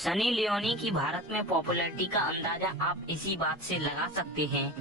Sunny Leone की भारत में popularity का अंदाजा आप इसी बात से लगा सकते हैं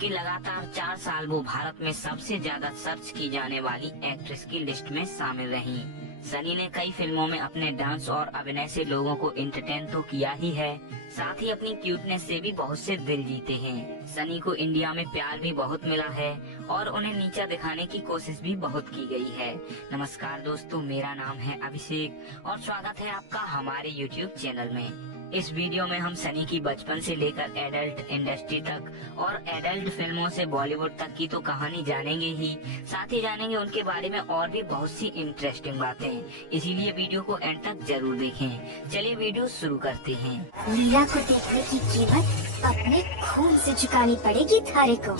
कि लगातार 4 साल वो भारत में सबसे ज्यादा सर्च की जाने वाली एक्ट्रेस की लिस्ट में शामिल रही। सनी ने कई फिल्मों में अपने डांस और अभिनय से लोगों को एंटरटेन तो किया ही है, साथ ही अपनी क्यूटनेस से भी बहुत से दिल जीते हैं। सनी को इंडिया में प्यार भी बहुत मिला है और उन्हें नीचा दिखाने की कोशिश भी बहुत की गई है। नमस्कार दोस्तों, मेरा नाम है अभिषेक और स्वागत है आपका हमारे YouTube चैनल में। इस वीडियो में हम सनी की बचपन से लेकर एडल्ट इंडस्ट्री तक और एडल्ट फिल्मों से बॉलीवुड तक की तो कहानी जानेंगे ही, साथ ही जानेंगे उनके बारे में और भी बहुत सी इंटरेस्टिंग बातें। इसीलिए वीडियो को एंड तक जरूर देखें। चलिए वीडियो शुरू करते हैं। लीला को देखने की कीमत अपने खून से चुकानी पड़ेगी थारे को।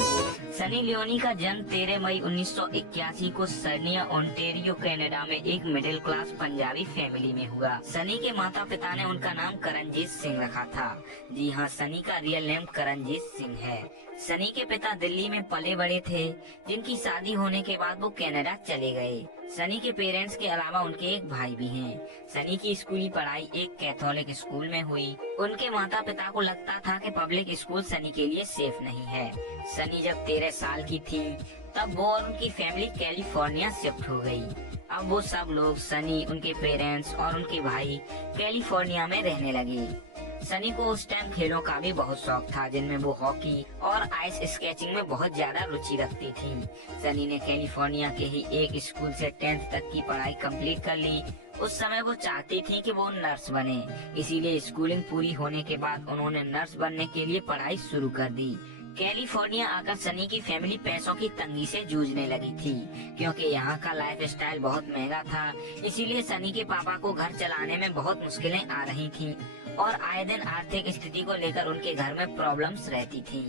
सनी लियोनी का जन्म 13 मई 1981 को सर्निया ओंटारियो कनाडा में एक मिडिल क्लास पंजाबी फैमिली में हुआ। सनी के माता पिता ने उनका नाम करणजीत सिंह रखा था। जी हाँ, सनी का रियल नेम करणजीत सिंह है। सनी के पिता दिल्ली में पले बड़े थे, जिनकी शादी होने के बाद वो कनाडा चले गए। सनी के पेरेंट्स के अलावा उनके एक भाई भी हैं। सनी की स्कूली पढ़ाई एक कैथोलिक स्कूल में हुई। उनके माता पिता को लगता था कि पब्लिक स्कूल सनी के लिए सेफ नहीं है। सनी जब 13 साल की थी तब वो और उनकी फैमिली कैलिफोर्निया शिफ्ट हो गई। अब वो सब लोग, सनी, उनके पेरेंट्स और उनके भाई कैलिफोर्निया में रहने लगे। सनी को उस टाइम खेलों का भी बहुत शौक था, जिनमें वो हॉकी और आइस स्केचिंग में बहुत ज्यादा रुचि रखती थी। सनी ने कैलिफोर्निया के ही एक स्कूल से 10th तक की पढ़ाई कंप्लीट कर ली। उस समय वो चाहती थी कि वो नर्स बने, इसीलिए स्कूलिंग पूरी होने के बाद उन्होंने नर्स बनने के लिए पढ़ाई शुरू कर दी। कैलिफोर्निया आकर सनी की फैमिली पैसों की तंगी से जूझने लगी थी, क्योंकि यहाँ का लाइफ स्टाइल बहुत महंगा था। इसीलिए सनी के पापा को घर चलाने में बहुत मुश्किलें आ रही थीं और आए दिन आर्थिक स्थिति को लेकर उनके घर में प्रॉब्लम्स रहती थीं।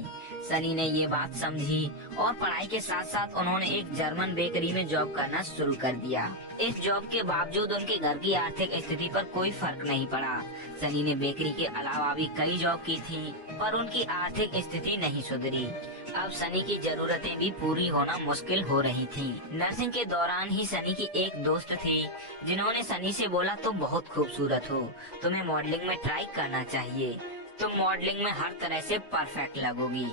सनी ने ये बात समझी और पढ़ाई के साथ साथ उन्होंने एक जर्मन बेकरी में जॉब करना शुरू कर दिया। इस जॉब के बावजूद उनके घर की आर्थिक स्थिति पर कोई फर्क नहीं पड़ा। सनी ने बेकरी के अलावा भी कई जॉब की थी, पर उनकी आर्थिक स्थिति नहीं सुधरी। अब सनी की जरूरतें भी पूरी होना मुश्किल हो रही थी। नर्सिंग के दौरान ही सनी की एक दोस्त थी, जिन्होंने सनी से बोला, तुम बहुत खूबसूरत हो, तुम्हें मॉडलिंग में ट्राई करना चाहिए, तुम मॉडलिंग में हर तरह से परफेक्ट लगोगी।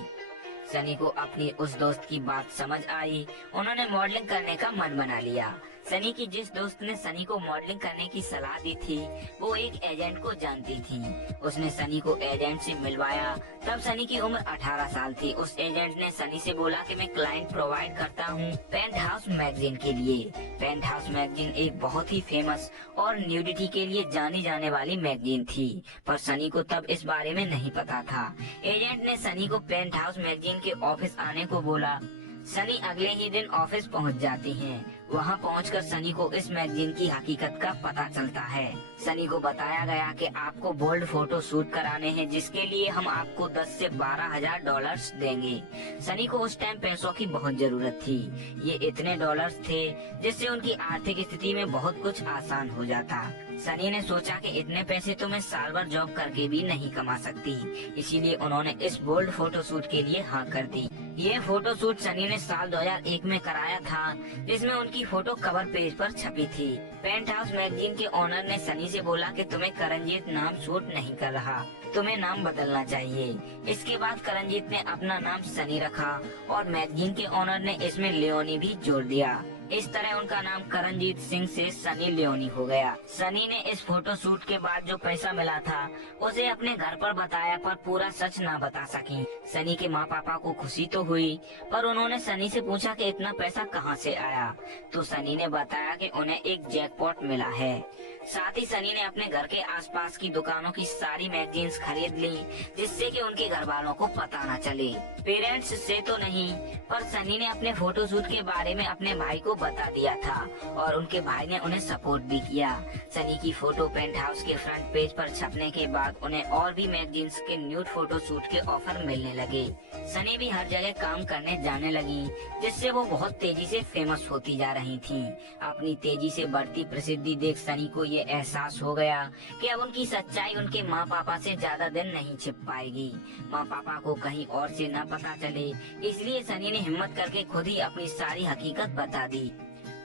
सनी को अपनी उस दोस्त की बात समझ आई। उन्होंने मॉडलिंग करने का मन बना लिया। सनी की जिस दोस्त ने सनी को मॉडलिंग करने की सलाह दी थी, वो एक एजेंट को जानती थी। उसने सनी को एजेंट से मिलवाया। तब सनी की उम्र 18 साल थी। उस एजेंट ने सनी से बोला कि मैं क्लाइंट प्रोवाइड करता हूँ पेंट हाउस मैगजीन के लिए। पेंट हाउस मैगजीन एक बहुत ही फेमस और न्यूडिटी के लिए जानी जाने वाली मैगजीन थी, पर सनी को तब इस बारे में नहीं पता था। एजेंट ने सनी को पेंट हाउस मैगजीन के ऑफिस आने को बोला। सनी अगले ही दिन ऑफिस पहुंच जाती हैं। वहां पहुंचकर सनी को इस मैगजीन की हकीकत का पता चलता है। सनी को बताया गया कि आपको बोल्ड फोटो शूट कराने हैं, जिसके लिए हम आपको 10 से 12 हजार डॉलर्स देंगे। सनी को उस टाइम पैसों की बहुत जरूरत थी। ये इतने डॉलर्स थे जिससे उनकी आर्थिक स्थिति में बहुत कुछ आसान हो जाता। सनी ने सोचा कि इतने पैसे तो मैं साल भर जॉब करके भी नहीं कमा सकती, इसीलिए उन्होंने इस बोल्ड फोटो शूट के लिए हाँ कर दी। ये फोटो शूट सनी ने साल 2001 में कराया था, जिसमें उनकी फोटो कवर पेज पर छपी थी। पेंट हाउस मैगजीन के ओनर ने सनी से बोला कि तुम्हें करणजीत नाम सूट नहीं कर रहा, तुम्हें नाम बदलना चाहिए। इसके बाद करणजीत ने अपना नाम सनी रखा और मैगजीन के ओनर ने इसमें लियोनी भी जोड़ दिया। इस तरह उनका नाम करणजीत सिंह से सनी लियोनी हो गया। सनी ने इस फोटो शूट के बाद जो पैसा मिला था उसे अपने घर पर बताया, पर पूरा सच ना बता सकी। सनी के माँ पापा को खुशी तो हुई, पर उन्होंने सनी से पूछा कि इतना पैसा कहाँ से आया, तो सनी ने बताया कि उन्हें एक जैकपॉट मिला है। साथ ही सनी ने अपने घर के आसपास की दुकानों की सारी मैगजीन्स खरीद ली, जिससे कि उनके घर वालों को पता न चले। पेरेंट्स से तो नहीं, पर सनी ने अपने फोटो शूट के बारे में अपने भाई को बता दिया था और उनके भाई ने उन्हें सपोर्ट भी किया। सनी की फोटो पेंट हाउस के फ्रंट पेज पर छपने के बाद उन्हें और भी मैगजीन्स के न्यूड फोटो शूट के ऑफर मिलने लगे। सनी भी हर जगह काम करने जाने लगी, जिससे वो बहुत तेजी से फेमस होती जा रही थी। अपनी तेजी से बढ़ती प्रसिद्धि देख सनी को ये एहसास हो गया कि अब उनकी सच्चाई उनके माँ पापा से ज्यादा दिन नहीं छिप पाएगी। माँ पापा को कहीं और से न पता चले, इसलिए सनी ने हिम्मत करके खुद ही अपनी सारी हकीकत बता दी।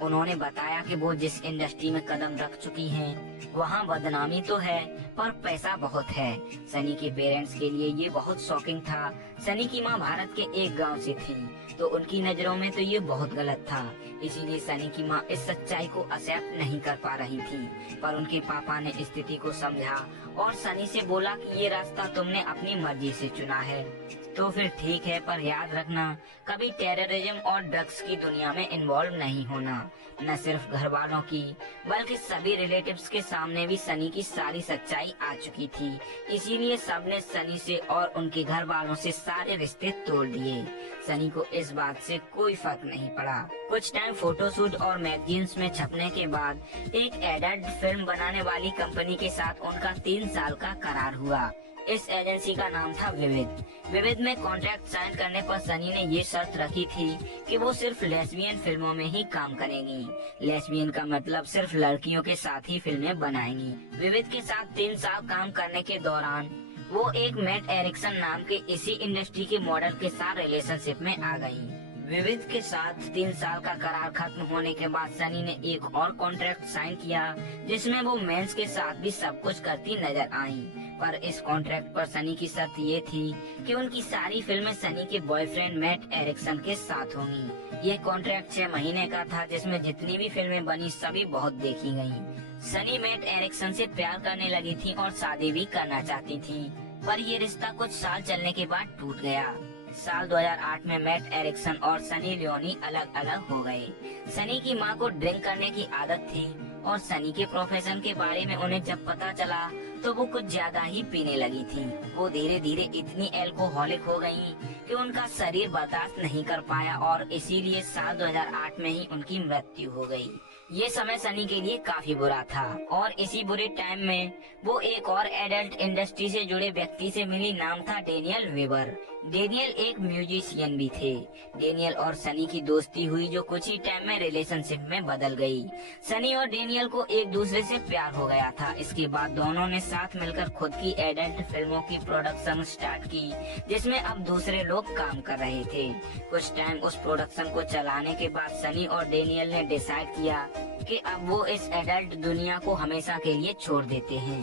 उन्होंने बताया कि वो जिस इंडस्ट्री में कदम रख चुकी हैं वहाँ बदनामी तो है पर पैसा बहुत है। सनी के पेरेंट्स के लिए ये बहुत शॉकिंग था। सनी की माँ भारत के एक गांव से थी, तो उनकी नजरों में तो ये बहुत गलत था। इसीलिए सनी की माँ इस सच्चाई को एक्सेप्ट नहीं कर पा रही थी। पर उनके पापा ने स्थिति को समझा और सनी से बोला कि ये रास्ता तुमने अपनी मर्जी से चुना है तो फिर ठीक है, पर याद रखना कभी टेररिज्म और ड्रग्स की दुनिया में इन्वॉल्व नहीं होना। न सिर्फ घर वालों की बल्कि सभी रिलेटिव्स के सामने भी सनी की सारी सच्चाई आ चुकी थी। इसीलिए सबने सनी से और उनके घर वालों से सारे रिश्ते तोड़ दिए। सनी को इस बात से कोई फर्क नहीं पड़ा। कुछ टाइम फोटोशूट और मैगजीन्स में छपने के बाद एक एडल्ट फिल्म बनाने वाली कंपनी के साथ उनका 3 साल का करार हुआ। इस एजेंसी का नाम था विविध। विविध में कॉन्ट्रैक्ट साइन करने पर सनी ने ये शर्त रखी थी कि वो सिर्फ लेस्बियन फिल्मों में ही काम करेंगी। लेस्बियन का मतलब सिर्फ लड़कियों के साथ ही फिल्में बनाएंगी। विविध के साथ 3 साल काम करने के दौरान वो एक मैट एरिक्सन नाम के इसी इंडस्ट्री के मॉडल के साथ रिलेशनशिप में आ गयी। विविध के साथ 3 साल का करार खत्म होने के बाद सनी ने एक और कॉन्ट्रैक्ट साइन किया जिसमें वो मेंस के साथ भी सब कुछ करती नजर आई। पर इस कॉन्ट्रैक्ट पर सनी की शर्त ये थी कि उनकी सारी फिल्में सनी के बॉयफ्रेंड मैट एरिक्सन के साथ होंगी। ये कॉन्ट्रैक्ट 6 महीने का था जिसमें जितनी भी फिल्में बनी सभी बहुत देखी गयी। सनी मैट एरिक्सन से प्यार करने लगी थी और शादी भी करना चाहती थी, पर ये रिश्ता कुछ साल चलने के बाद टूट गया। साल 2008 में मैट एरिक्सन और सनी लियोनी अलग अलग हो गए। सनी की माँ को ड्रिंक करने की आदत थी और सनी के प्रोफेशन के बारे में उन्हें जब पता चला तो वो कुछ ज्यादा ही पीने लगी थी। वो धीरे धीरे इतनी एल्कोहलिक हो गयी कि उनका शरीर बर्दाश्त नहीं कर पाया और इसीलिए साल 2008 में ही उनकी मृत्यु हो गई। ये समय सनी के लिए काफी बुरा था और इसी बुरे टाइम में वो एक और एडल्ट इंडस्ट्री से जुड़े व्यक्ति से मिली। नाम था डेनियल वेबर। डेनियल एक म्यूजिशियन भी थे। डेनियल और सनी की दोस्ती हुई जो कुछ ही टाइम में रिलेशनशिप में बदल गई। सनी और डेनियल को एक दूसरे से प्यार हो गया था। इसके बाद दोनों ने साथ मिलकर खुद की एडल्ट फिल्मों की प्रोडक्शन स्टार्ट की जिसमें अब दूसरे लोग काम कर रहे थे। कुछ टाइम उस प्रोडक्शन को चलाने के बाद सनी और डेनियल ने डिसाइड किया कि अब वो इस एडल्ट दुनिया को हमेशा के लिए छोड़ देते हैं।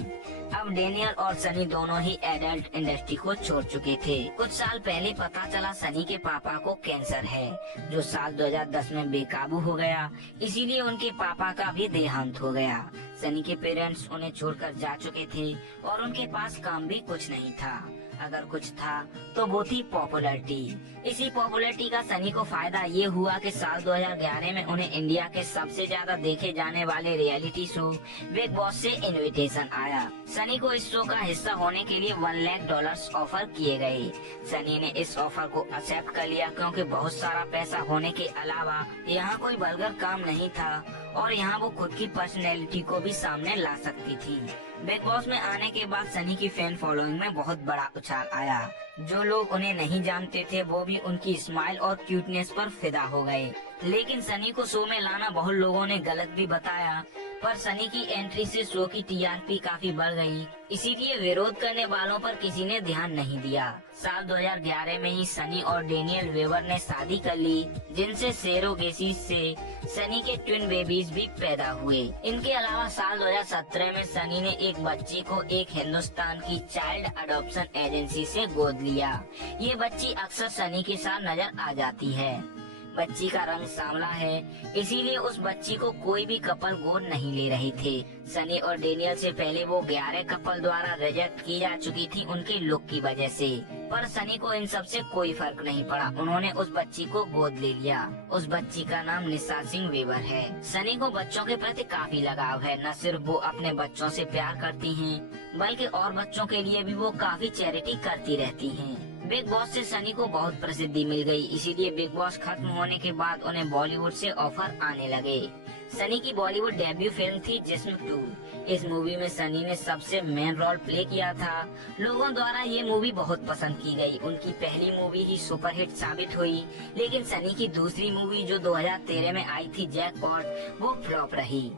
अब डेनियल और सनी दोनों ही एडल्ट इंडस्ट्री को छोड़ चुके थे। कुछ साल पहले पता चला सनी के पापा को कैंसर है जो साल 2010 में बेकाबू हो गया। इसीलिए उनके पापा का भी देहांत हो गया। सनी के पेरेंट्स उन्हें छोड़कर जा चुके थे और उनके पास काम भी कुछ नहीं था। अगर कुछ था तो वो थी पॉपुलैरिटी। इसी पॉपुलैरिटी का सनी को फायदा ये हुआ कि साल 2011 में उन्हें इंडिया के सबसे ज्यादा देखे जाने वाले रियलिटी शो बिग बॉस से इनविटेशन आया। सनी को इस शो का हिस्सा होने के लिए $1 लाख ऑफर किए गए। सनी ने इस ऑफर को एक्सेप्ट कर लिया क्योंकि बहुत सारा पैसा होने के अलावा यहाँ कोई बलगर काम नहीं था और यहाँ वो खुद की पर्सनैलिटी को भी सामने ला सकती थी। बिग बॉस में आने के बाद सनी की फैन फॉलोइंग में बहुत बड़ा उछाल आया। जो लोग उन्हें नहीं जानते थे वो भी उनकी स्माइल और क्यूटनेस पर फिदा हो गए। लेकिन सनी को शो में लाना बहुत लोगों ने गलत भी बताया, पर सनी की एंट्री से शो की टीआरपी काफी बढ़ गई। इसीलिए विरोध करने वालों पर किसी ने ध्यान नहीं दिया। साल 2011 में ही सनी और डेनियल वेबर ने शादी कर ली जिनसे सेरोगेसी से सनी के ट्विन बेबीज भी पैदा हुए। इनके अलावा साल 2017 में सनी ने एक बच्ची को एक हिंदुस्तान की चाइल्ड अडॉप्शन एजेंसी से गोद लिया। ये बच्ची अक्सर सनी के साथ नजर आ जाती है। बच्ची का रंग सांवला है, इसीलिए उस बच्ची को कोई भी कपल गोद नहीं ले रहे थे। सनी और डेनियल से पहले वो 11 कपल द्वारा रिजेक्ट की जा चुकी थी उनके लुक की वजह से, पर सनी को इन सब से कोई फर्क नहीं पड़ा। उन्होंने उस बच्ची को गोद ले लिया। उस बच्ची का नाम निशा सिंह वेबर है। सनी को बच्चों के प्रति काफी लगाव है। न सिर्फ वो अपने बच्चों से प्यार करती हैं, बल्कि और बच्चों के लिए भी वो काफी चैरिटी करती रहती हैं। बिग बॉस से सनी को बहुत प्रसिद्धि मिल गई, इसीलिए बिग बॉस खत्म होने के बाद उन्हें बॉलीवुड से ऑफर आने लगे। सनी की बॉलीवुड डेब्यू फिल्म थी जिस्म 2। इस मूवी में सनी ने सबसे मेन रोल प्ले किया था। लोगों द्वारा ये मूवी बहुत पसंद की गई। उनकी पहली मूवी ही सुपरहिट साबित हुई, लेकिन सनी की दूसरी मूवी जो 2013 में आई थी जैकपॉट, वो फ्लॉप रही।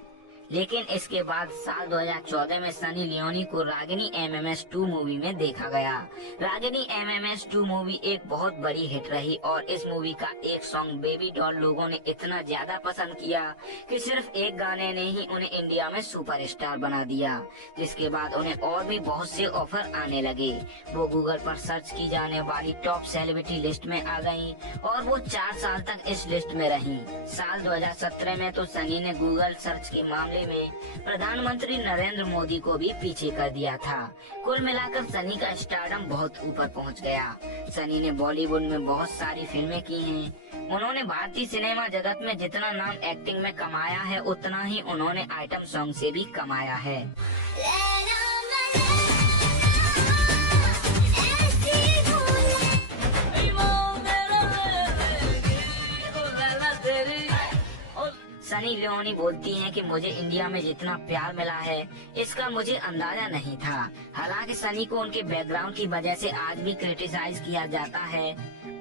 लेकिन इसके बाद साल 2014 में सनी लियोनी को रागिनी MMS 2 मूवी में देखा गया। रागिनी MMS 2 मूवी एक बहुत बड़ी हिट रही और इस मूवी का एक सॉन्ग बेबी डॉल लोगों ने इतना ज्यादा पसंद किया कि सिर्फ एक गाने ने ही उन्हें इंडिया में सुपरस्टार बना दिया, जिसके बाद उन्हें और भी बहुत से ऑफर आने लगे। वो गूगल पर सर्च की जाने वाली टॉप सेलिब्रिटी लिस्ट में आ गयी और वो 4 साल तक इस लिस्ट में रही। साल 2017 में तो सनी ने गूगल सर्च के मामले में प्रधानमंत्री नरेंद्र मोदी को भी पीछे कर दिया था। कुल मिलाकर सनी का स्टारडम बहुत ऊपर पहुंच गया। सनी ने बॉलीवुड में बहुत सारी फिल्में की हैं। उन्होंने भारतीय सिनेमा जगत में जितना नाम एक्टिंग में कमाया है उतना ही उन्होंने आइटम सॉन्ग से भी कमाया है। सनी लियोनी बोलती हैं कि मुझे इंडिया में जितना प्यार मिला है इसका मुझे अंदाजा नहीं था। हालांकि सनी को उनके बैकग्राउंड की वजह से आज भी क्रिटिसाइज किया जाता है,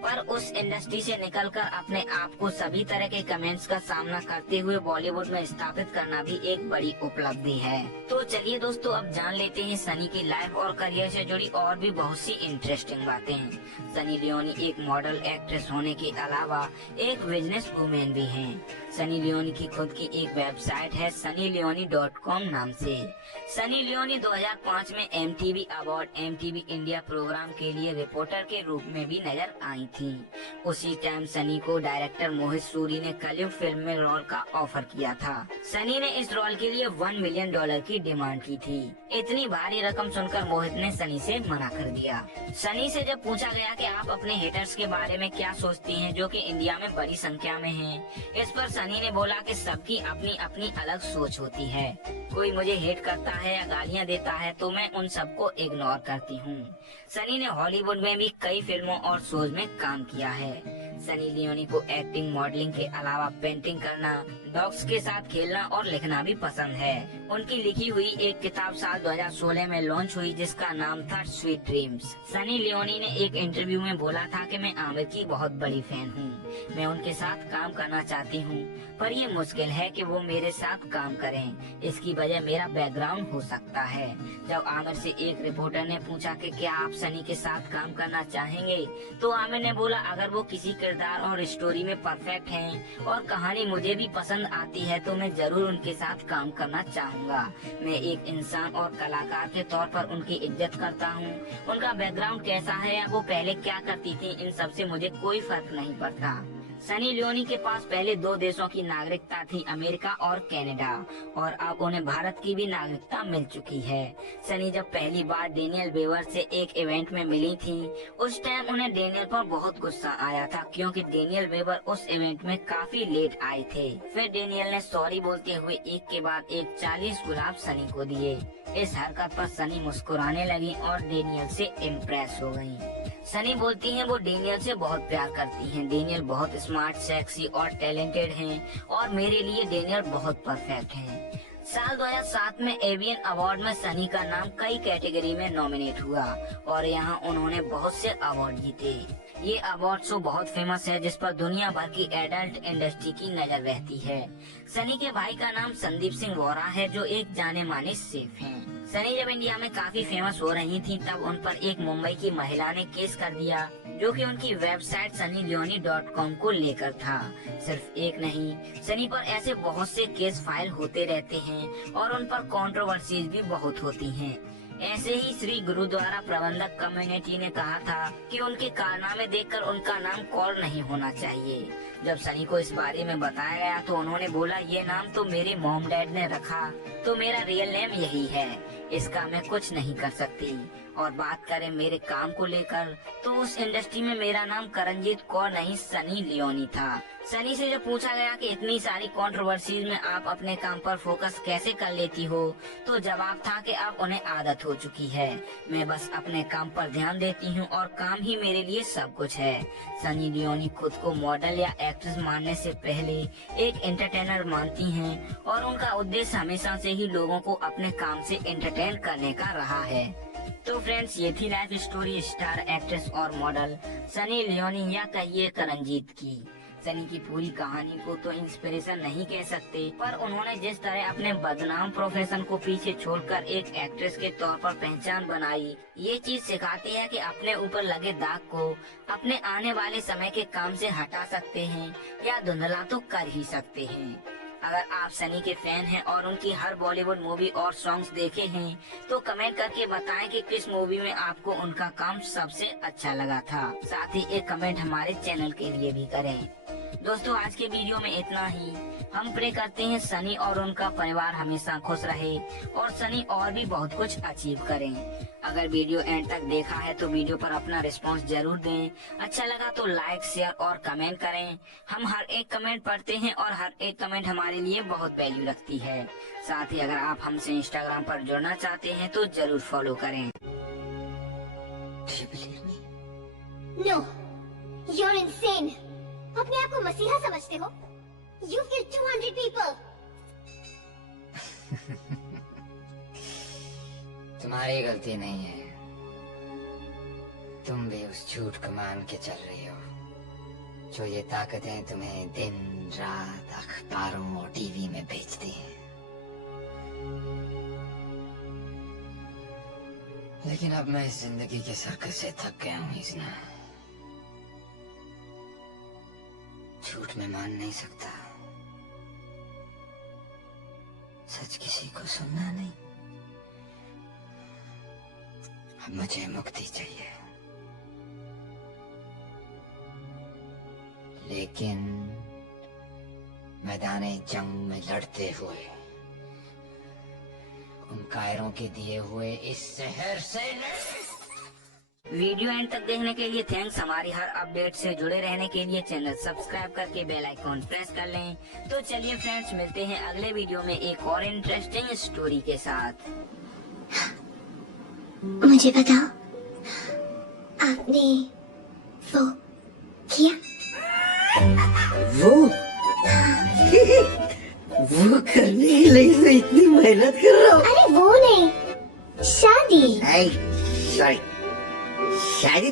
पर उस इंडस्ट्री से निकलकर अपने आप को सभी तरह के कमेंट्स का सामना करते हुए बॉलीवुड में स्थापित करना भी एक बड़ी उपलब्धि है। तो चलिए दोस्तों, अब जान लेते हैं सनी की लाइफ और करियर से जुड़ी और भी बहुत सी इंटरेस्टिंग बातें। सनी लियोनी एक मॉडल एक्ट्रेस होने के अलावा एक बिजनेस वूमेन भी हैं। सनी लियोनी की खुद की एक वेबसाइट है sunnyleone.com नाम से। सनी लियोनी 2005 में MTV award MTV India program के लिए रिपोर्टर के रूप में भी नजर आई थी। उसी टाइम सनी को डायरेक्टर मोहित सूरी ने कलयुग फिल्म में रोल का ऑफर किया था। सनी ने इस रोल के लिए $1 मिलियन की डिमांड की थी। इतनी भारी रकम सुनकर मोहित ने सनी से मना कर दिया। सनी से जब पूछा गया कि आप अपने हेटर्स के बारे में क्या सोचती हैं, जो कि इंडिया में बड़ी संख्या में हैं, इस पर सनी ने बोला कि सबकी अपनी अपनी अलग सोच होती है। कोई मुझे हेट करता है या गालियां देता है तो मैं उन सबको इग्नोर करती हूँ। सनी ने हॉलीवुड में भी कई फिल्मों और शोज में काम किया है। सनी लियोनी को एक्टिंग, मॉडलिंग के अलावा पेंटिंग करना, डॉग्स के साथ खेलना और लिखना भी पसंद है। उनकी लिखी हुई एक किताब साल 2016 में लॉन्च हुई जिसका नाम था स्वीट ड्रीम्स। सनी लियोनी ने एक इंटरव्यू में बोला था कि मैं आमिर की बहुत बड़ी फैन हूँ। मैं उनके साथ काम करना चाहती हूँ, पर ये मुश्किल है कि वो मेरे साथ काम करें। इसकी वजह मेरा बैकग्राउंड हो सकता है। जब आमिर से एक रिपोर्टर ने पूछा कि क्या आप सनी के साथ काम करना चाहेंगे, तो आमिर ने बोला अगर वो किसी किरदार और स्टोरी में परफेक्ट हैं और कहानी मुझे भी पसंद आती है तो मैं जरूर उनके साथ काम करना चाहूँगा। मैं एक इंसान और कलाकार के तौर पर उनकी इज्जत करता हूँ। उनका बैकग्राउंड कैसा है या वो पहले क्या करती थी, इन सब से मुझे कोई फर्क नहीं पड़ता। सनी लियोनी के पास पहले 2 देशों की नागरिकता थी, अमेरिका और कनाडा, और अब उन्हें भारत की भी नागरिकता मिल चुकी है। सनी जब पहली बार डेनियल वेबर से एक इवेंट में मिली थी, उस टाइम उन्हें डेनियल पर बहुत गुस्सा आया था क्योंकि डेनियल वेबर उस इवेंट में काफी लेट आए थे। फिर डेनियल ने सॉरी बोलते हुए एक के बाद एक 40 गुलाब सनी को दिए। इस हरकत पर सनी मुस्कुराने लगी और डेनियल से इम्प्रेस हो गयी। सनी बोलती हैं वो डेनियल से बहुत प्यार करती हैं। डेनियल बहुत स्मार्ट, सेक्सी और टैलेंटेड हैं और मेरे लिए डेनियल बहुत परफेक्ट हैं। साल 2007 में एवियन अवार्ड में सनी का नाम कई कैटेगरी में नॉमिनेट हुआ और यहाँ उन्होंने बहुत से अवार्ड जीते। ये अवार्ड शो बहुत फेमस है जिस पर दुनिया भर की एडल्ट इंडस्ट्री की नजर रहती है। सनी के भाई का नाम संदीप सिंह वोरा है जो एक जाने माने शेफ हैं। सनी जब इंडिया में काफी फेमस हो रही थी तब उन पर एक मुंबई की महिला ने केस कर दिया जो कि उनकी वेबसाइट sunnyleone.com को लेकर था। सिर्फ एक नहीं, सनी पर ऐसे बहुत से केस फाइल होते रहते हैं और उन पर कंट्रोवर्सीज भी बहुत होती हैं। ऐसे ही श्री गुरुद्वारा प्रबंधक कम्युनिटी ने कहा था कि उनके कारनामे देखकर उनका नाम कॉल नहीं होना चाहिए। जब सनी को इस बारे में बताया गया तो उन्होंने बोला ये नाम तो मेरे मॉम डैड ने रखा, तो मेरा रियल नेम यही है, इसका मैं कुछ नहीं कर सकती। और बात करें मेरे काम को लेकर तो उस इंडस्ट्री में मेरा नाम करणजीत कौर नहीं सनी लियोनी था। सनी से जब पूछा गया कि इतनी सारी कंट्रोवर्सीज में आप अपने काम पर फोकस कैसे कर लेती हो, तो जवाब था कि अब उन्हें आदत हो चुकी है। मैं बस अपने काम पर ध्यान देती हूँ और काम ही मेरे लिए सब कुछ है। सनी लियोनी खुद को मॉडल या एक्ट्रेस मानने से पहले एक एंटरटेनर मानती हैं और उनका उद्देश्य हमेशा से ही लोगों को अपने काम से एंटरटेन करने का रहा है। तो फ्रेंड्स, ये थी लाइफ स्टोरी स्टार एक्ट्रेस और मॉडल सनी लियोनी या कहिए करणजीत की। सनी की पूरी कहानी को तो इंस्पिरेशन नहीं कह सकते, पर उन्होंने जिस तरह अपने बदनाम प्रोफेशन को पीछे छोड़कर एक एक्ट्रेस के तौर पर पहचान बनाई, ये चीज सिखाती है कि अपने ऊपर लगे दाग को अपने आने वाले समय के काम से हटा सकते हैं या धुंधला तो कर ही सकते हैं। अगर आप सनी के फैन हैं और उनकी हर बॉलीवुड मूवी और सॉन्ग्स देखे हैं तो कमेंट करके बताएं कि किस मूवी में आपको उनका काम सबसे अच्छा लगा था। साथ ही एक कमेंट हमारे चैनल के लिए भी करें। दोस्तों, आज के वीडियो में इतना ही। हम प्रे करते हैं सनी और उनका परिवार हमेशा खुश रहे और सनी और भी बहुत कुछ अचीव करें। अगर वीडियो एंड तक देखा है तो वीडियो पर अपना रिस्पांस जरूर दें। अच्छा लगा तो लाइक, शेयर और कमेंट करें। हम हर एक कमेंट पढ़ते हैं और हर एक कमेंट हमारे लिए बहुत वैल्यू रखती है। साथ ही अगर आप हमसे इंस्टाग्राम पर जुड़ना चाहते हैं तो जरूर फॉलो करें। No, you're insane. अपने आप को मसीहा समझते हो? You killed 200 people. तुम्हारी गलती नहीं है, तुम भी उस झूठ को मान के चल रही हो जो ये ताकतें तुम्हें दिन रात अखबारों और टीवी में बेचती हैं। लेकिन अब मैं इस जिंदगी के सर्कस से थक गया हूँ इसना। झूठ में मान नहीं सकता, सच किसी को सुनना नहीं। अब मुझे मुक्ति चाहिए, लेकिन मैदाने जंग में लड़ते हुए उन कायरों के दिए हुए इस शहर से वीडियो एंड तक देखने के लिए थैंक्स। हमारी हर अपडेट से जुड़े रहने के लिए चैनल सब्सक्राइब करके बेल आइकॉन प्रेस कर लें। तो चलिए फ्रेंड्स, मिलते हैं अगले वीडियो में एक और इंटरेस्टिंग स्टोरी के साथ। मुझे बताओ, आपने वो किया? वो करने के लिए तो इतनी मेहनत कर रहा हूँ। अरे वो नहीं, शादी। सॉरी, शादी